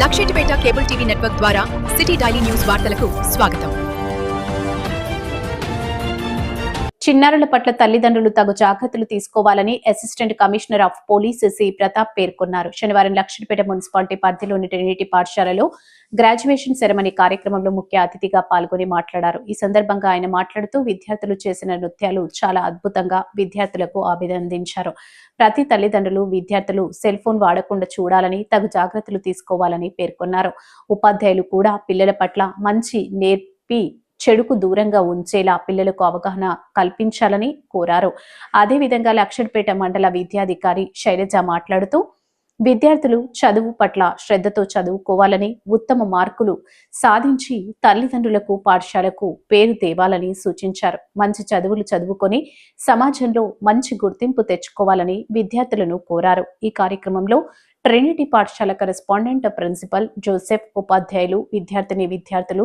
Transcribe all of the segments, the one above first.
Luxettipet cable TV network ద్వారా city daily news వార్తలకు స్వాగతం. చిన్నారుల పట్ల తల్లిదండ్రులు తగు జాగ్రత్తలు తీసుకోవాలని assistant commissioner of police C Pratap పేర్కొన్నారు. శనివారం లక్షణపేట మున్సిపాలిటీ పరిధిలోని ట్రినిటీ పాఠశాలలో గ్రాడ్యుయేషన్ సెరమనీ కార్యక్రమంలో ముఖ్య అతిథిగా పాల్గొని మాట్లాడారు. ఈ సందర్భంగా ఆయన మాట్లాడుతూ విద్యార్థులు చేసిన నృత్యాలు చాలా అద్భుతంగా విద్యార్థులకు అభినందించారు. ప్రతి తల్లిదండ్రులు విద్యార్థులు సెల్ ఫోన్ వాడకుండా చూడాలని తగు జాగ్రత్తలు తీసుకోవాలని పేర్కొన్నారు. ఉపాధ్యాయులు కూడా పిల్లల పట్ల మంచి నేర్పి చెడుకు దూరంగా ఉంచేలా పిల్లలకు అవగాహన కల్పించాలని కోరారు. అదేవిధంగా లక్షణపేట మండల విద్యాధికారి శైలజ మాట్లాడుతూ విద్యార్థులు చదువు పట్ల శ్రద్ధతో చదువుకోవాలని ఉత్తమ మార్కులు సాధించి తల్లిదండ్రులకు పాఠశాలకు పేరు తేవాలని సూచించారు. మంచి చదువులు చదువుకొని సమాజంలో మంచి గుర్తింపు తెచ్చుకోవాలని విద్యార్థులను కోరారు. ఈ కార్యక్రమంలో ట్రినిటీ పాఠశాల కరెస్పాండెంట్ ప్రిన్సిపల్ జోసెఫ్ ఉపాధ్యాయులు విద్యార్థిని విద్యార్థులు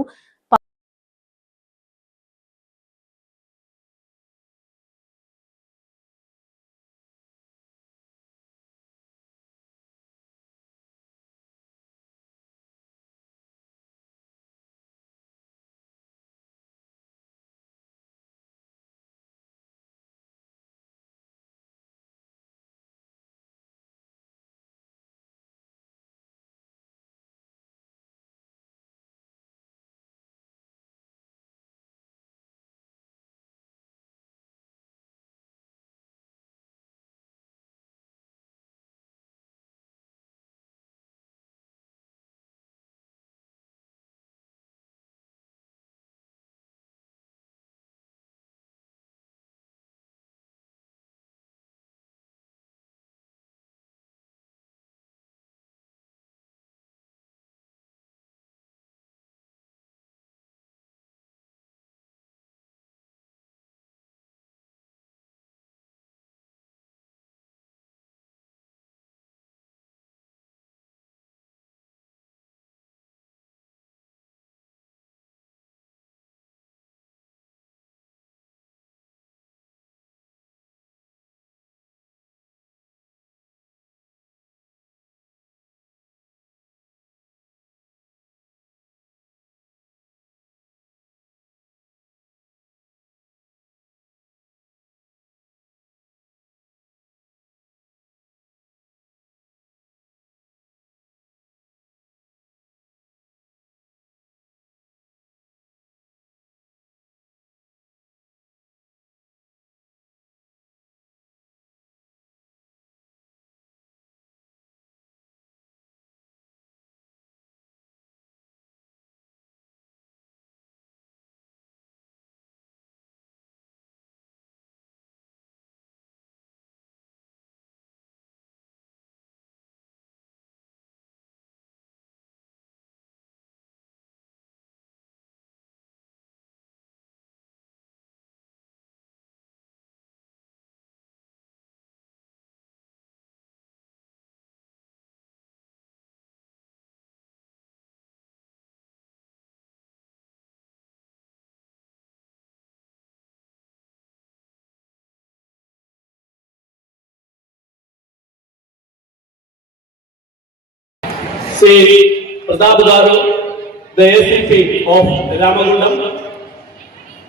Sri Pratap Garu, the ACP of Ramagundam,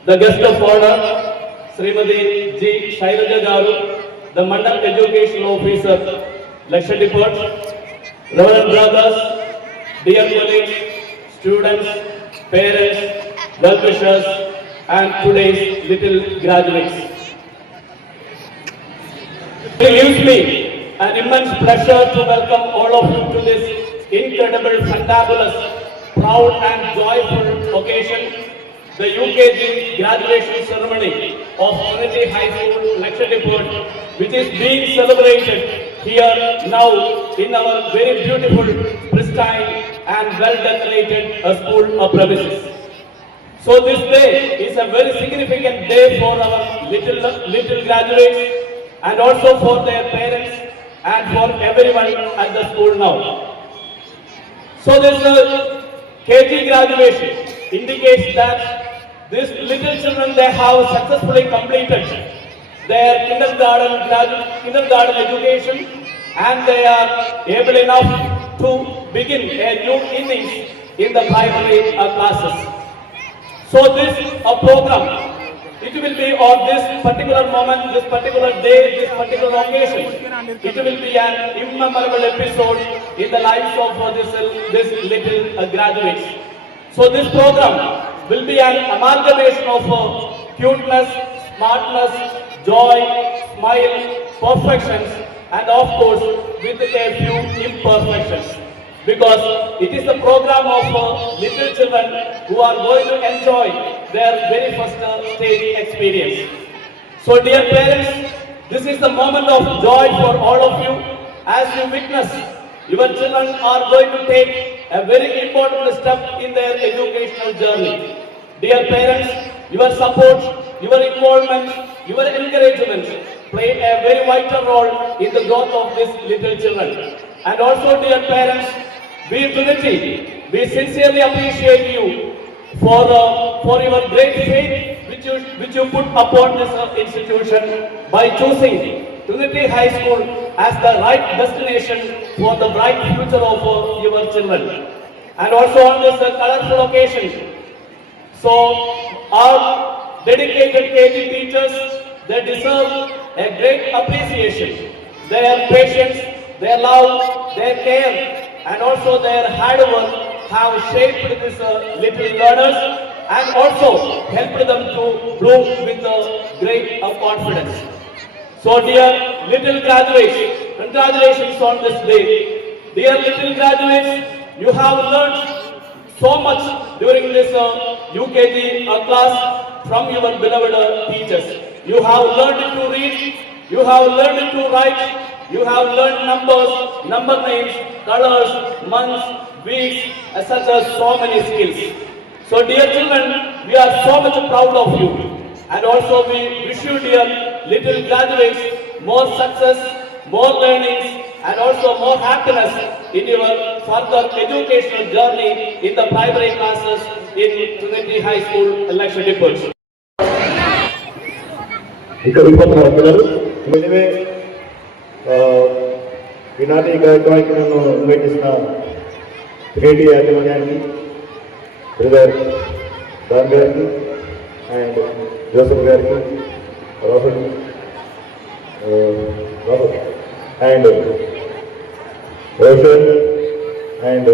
the guest of honor, Srimati G. Shailaja Garu, the Mandal Education Officer, Lakshadipur, Reverend Brothers, dear colleagues, students, parents, well-wishers, and today's little graduates. It gives me an immense pleasure to welcome all of you to this incredible, fantabulous, proud and joyful occasion, the UKG graduation ceremony of Trinity High School, Lakshadipur, which is being celebrated here now in our very beautiful, pristine and well-decorated uh, school premises. So this day is a very significant day for our little, little graduates and also for their parents and for everyone at the school now. So this uh, KG graduation indicates that these little children they have successfully completed their kindergarten kindergarten education and they are able enough to begin a new innings in the primary classes. So this a program, it will be on this particular moment, this particular day, this particular occasion. It will be an immemorable episode in the lives of uh, this, this little uh, graduates. So this program will be an amalgamation of uh, cuteness, smartness, joy, smile, perfections, and of course with a few imperfections because it is the program of uh, little children who are going to enjoy their very first uh, stage experience. So dear parents, this is the moment of joy for all of you as you witness your children are going to take a very important step in their educational journey. Dear parents, your support, your involvement, your encouragement play a very vital role in the growth of these little children. And also, dear parents, we Trinity, we sincerely appreciate you for, uh, for your great faith which you, which you put upon this uh, institution by choosing Trinity High School as the right destination for the bright future of uh, your children. And also on this uh, colorful occasion, so our dedicated KG teachers, they deserve a great appreciation. Their patience, their love, their care, and also their hard work have shaped these uh, little learners and also helped them to bloom with uh, great uh, confidence. So dear little graduates, congratulations on this day. Dear little graduates, you have learned so much during this uh, UKG uh, class from your beloved uh, teachers. You have learned to read, you have learned to write, you have learned numbers, number names, colors, months, weeks, etc. So many skills. So dear children, we are so much proud of you. And also we wish you dear little graduates more success, more learnings and also more happiness in your further educational journey in the primary classes in Trinity High School, Election Depots. ఇక్కడ వెళ్ళిపోతున్నారు పిల్లలు anyway ఈనాటి ఈ కార్యక్రమానికి నన్ను invite చేసిన creative యాజమాన్యానికి brother Ram గారికి అండ్ జోసఫ్ గారికి రోహన్ రోహన్ అండ్ రోషన్ అండ్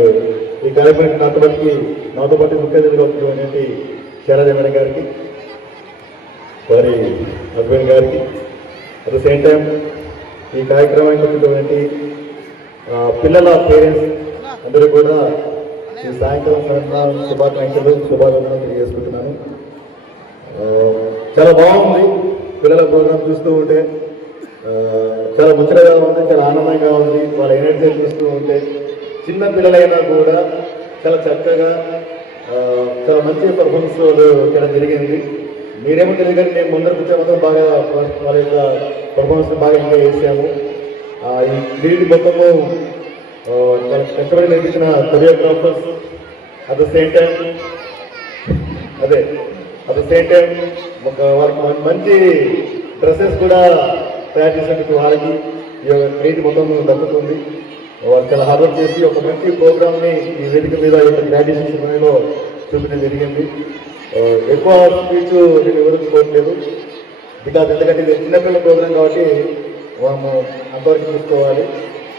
ఈ కార్యక్రమానికి నాతో పాటు నాతో పాటు ముఖ్య అతిథిగా వచ్చినటువంటి శైలజ మేడం గారికి వారి హస్బెండ్ గారికి అట్ ద సేమ్ టైం ఈ కార్యక్రమానికి వచ్చినటువంటి పిల్లల పేరెంట్స్ అందరూ కూడా ఈ సాయంకాలం సాయంత్రం శుభాకాంక్షలు శుభాకాంక్షలు తెలియజేసుకుంటున్నాను. చాలా బాగుంది పిల్లల ప్రోగ్రామ్ చూస్తూ ఉంటే. చాలా ముచ్చటగా ఉంది చాలా ఆనందంగా ఉంది వాళ్ళ ఎనర్జీ చూస్తూ ఉంటే. చిన్న పిల్లలైనా కూడా చాలా చక్కగా చాలా మంచి పర్ఫార్మెన్స్ ఇక్కడ జరిగింది. మీరేమో తెలియదు మేము నేను ముందర కూర్చో మొత్తం బాగా వాళ్ళ యొక్క పర్ఫార్మెన్స్ బాగా ఎంజాయ్ చేసాము ఈ లీడ్ మొత్తము ఆ, చాలా నేర్పించిన choreographers at the same time అదే అట్ ద సేమ్ టైం ఒక వాళ్ళకి మంచి డ్రెస్సెస్ కూడా తయారు చేసినట్టు వారికి ఈ యొక్క క్రెడిట్ మొత్తం దక్కుతుంది. వాళ్ళు చాలా హార్డ్ వర్క్ చేసి ఒక మంచి ప్రోగ్రామ్ని ఈ వేదిక మీద గ్రాడ్యుయేషన్ సమయంలో చూపించడం జరిగింది. ఎక్కువ స్పీచ్ నేను వివరించుకోవట్లేదు బికాజ్ ఎందుకంటే ఇది చిన్నపిల్లల ప్రోగ్రామ్ కాబట్టి వాళ్ళు అంతవరకు చూసుకోవాలి.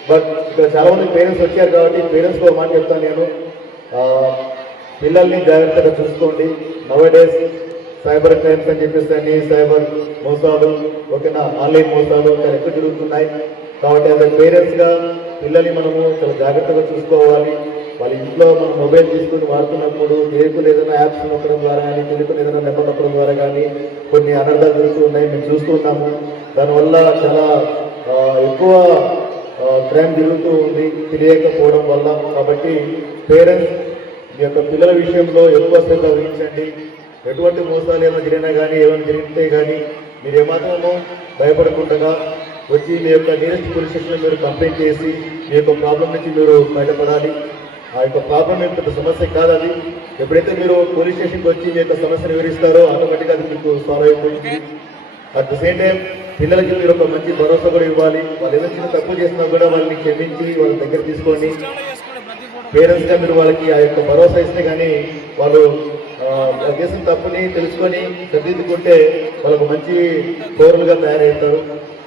బట్ ఇక్కడ చాలా మంది పేరెంట్స్ వచ్చారు కాబట్టి పేరెంట్స్కి ఒక మాట చెప్తాను నేను. పిల్లల్ని జాగ్రత్తగా చూసుకోండి. నవ డేస్ సైబర్ క్రైమ్స్ అని చెప్పేసి అన్ని సైబర్ మోసాలు ఓకేనా? ఆన్లైన్ మోసాలు చాలా ఎక్కువ జరుగుతున్నాయి. కాబట్టి అదే పేరెంట్స్గా పిల్లల్ని మనము చాలా జాగ్రత్తగా చూసుకోవాలి. వాళ్ళ ఇంట్లో మనం మొబైల్ తీసుకుని వాడుతున్నప్పుడు తెలియకుండా ఏదైనా యాప్స్ నొక్కడం ద్వారా కానీ తెలియకుండా ఏదైనా నెంబర్ నొక్కడం ద్వారా కానీ కొన్ని అనర్థాలు జరుగుతూ ఉన్నాయి. మేము చూస్తున్నాము దానివల్ల చాలా ఎక్కువ క్రైమ్ జరుగుతూ ఉంది తెలియకపోవడం వల్ల. కాబట్టి పేరెంట్స్ మీ యొక్క పిల్లల విషయంలో ఎక్కువ శ్రద్ధ వహించండి. ఎటువంటి మోసాలు ఏమైనా జరిగినా కానీ ఏమైనా జరిగితే కానీ మీరు ఏమాత్రమో భయపడకుండా వచ్చి మీ యొక్క నియరెస్ట్ పోలీస్ స్టేషన్లో మీరు కంప్లైంట్ చేసి మీ యొక్క ప్రాబ్లం నుంచి మీరు బయటపడాలి. ఆ యొక్క ప్రాబ్లం ఏం పెద్ద సమస్య కాదు అది. ఎప్పుడైతే మీరు పోలీస్ స్టేషన్కి వచ్చి మీ యొక్క సమస్యను వివరిస్తారో ఆటోమేటిక్గా అది మీకు సాల్వ్ అయిపోయింది అట్ ద సేమ్ టైం పిల్లలకి మీరు ఒక మంచి భరోసా కూడా ఇవ్వాలి. వాళ్ళు ఏదైనా చిన్న తప్పు చేసినా కూడా వాళ్ళని క్షమించి వాళ్ళ దగ్గర తీసుకోండి పేరెంట్స్గా మీరు వాళ్ళకి ఆ యొక్క భరోసా ఇస్తే కానీ వాళ్ళు చేసిన తప్పుని తెలుసుకొని సరిదిద్దుకుంటే వాళ్ళకు మంచి పౌరులుగా తయారవుతారు.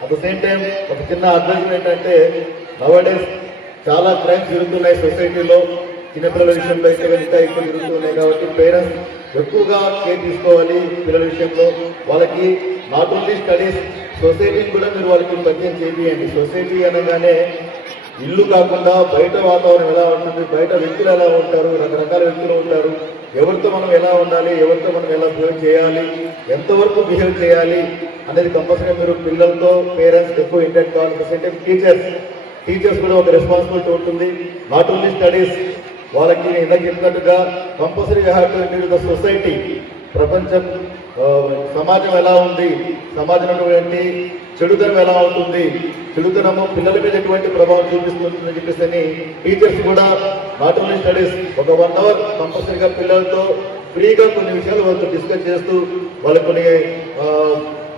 అట్ ద సేమ్ టైం ఒక చిన్న అడ్వైజ్ ఏంటంటే నవడేస్ చాలా క్రైమ్స్ జరుగుతున్నాయి సొసైటీలో చిన్నపిల్లల విషయంలో అయితే ఇంకా ఎక్కువ జరుగుతున్నాయి కాబట్టి పేరెంట్స్ ఎక్కువగా కేర్ తీసుకోవాలి పిల్లల విషయంలో. వాళ్ళకి నాట్ ఓన్లీ స్టడీస్ సొసైటీని కూడా మీరు వాళ్ళకి పరిచయం చేయండి సొసైటీ అనగానే ఇల్లు కాకుండా బయట వాతావరణం ఎలా ఉంటుంది బయట వ్యక్తులు ఎలా ఉంటారు రకరకాల వ్యక్తులు ఉంటారు. ఎవరితో మనం ఎలా ఉండాలి ఎవరితో మనం ఎలా బిహేవ్ చేయాలి ఎంతవరకు బిహేవ్ చేయాలి అనేది కంపల్సరీ మీరు పిల్లలతో పేరెంట్స్ ఎక్కువ ఇంటెక్ట్ కావాలి. టీచర్స్ టీచర్స్ కూడా ఒక రెస్పాన్సిబిలిటీ ఉంటుంది. నాట్ ఓన్లీ స్టడీస్ వాళ్ళకి ఇందాక చెప్పినట్టుగా compulsory have to the society ప్రపంచం సమాజం ఎలా ఉంది? సమాజంలో ఉన్నటువంటి చెడుతనం ఎలా ఉంటుంది? చెడుతనము పిల్లల మీద ఎటువంటి ప్రభావం చూపిస్తుందని చెప్పేసి అని టీచర్స్ కూడా నాట్ ఓన్లీ స్టడీస్ ఒక వన్ అవర్ కంపల్సరీగా పిల్లలతో ఫ్రీగా కొన్ని విషయాలు వాళ్ళతో డిస్కస్ చేస్తూ వాళ్ళకి కొన్ని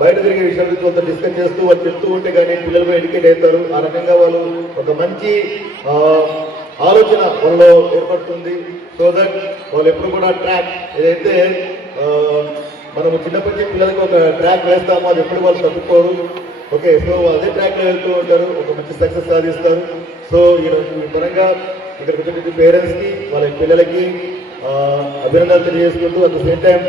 బయట తిరిగే విషయాల గురించి వాళ్ళతో డిస్కస్ చేస్తూ వాళ్ళు చెప్తూ ఉంటే కానీ పిల్లలు ఎడ్యుకేట్ అవుతారు ఆ రకంగా వాళ్ళు ఒక మంచి ఆలోచన మనలో ఏర్పడుతుంది. సో దట్ వాళ్ళు ఎప్పుడు కూడా ట్రాక్ ఏదైతే మనము చిన్నప్పటి పిల్లలకి ఒక ట్రాక్ వేస్తామో అది ఎప్పుడు వాళ్ళు తప్పుకోరు. ఓకే సో అదే ట్రాక్లో వెళ్తూ ఉంటారు ఒక మంచి సక్సెస్ సాధిస్తారు. సో ఈరోజు ఈ పరంగా ఇక్కడ పేరెంట్స్ పేరెంట్స్కి వాళ్ళ పిల్లలకి అభినందనలు తెలియజేసుకుంటూ అట్ ద సేమ్ టైం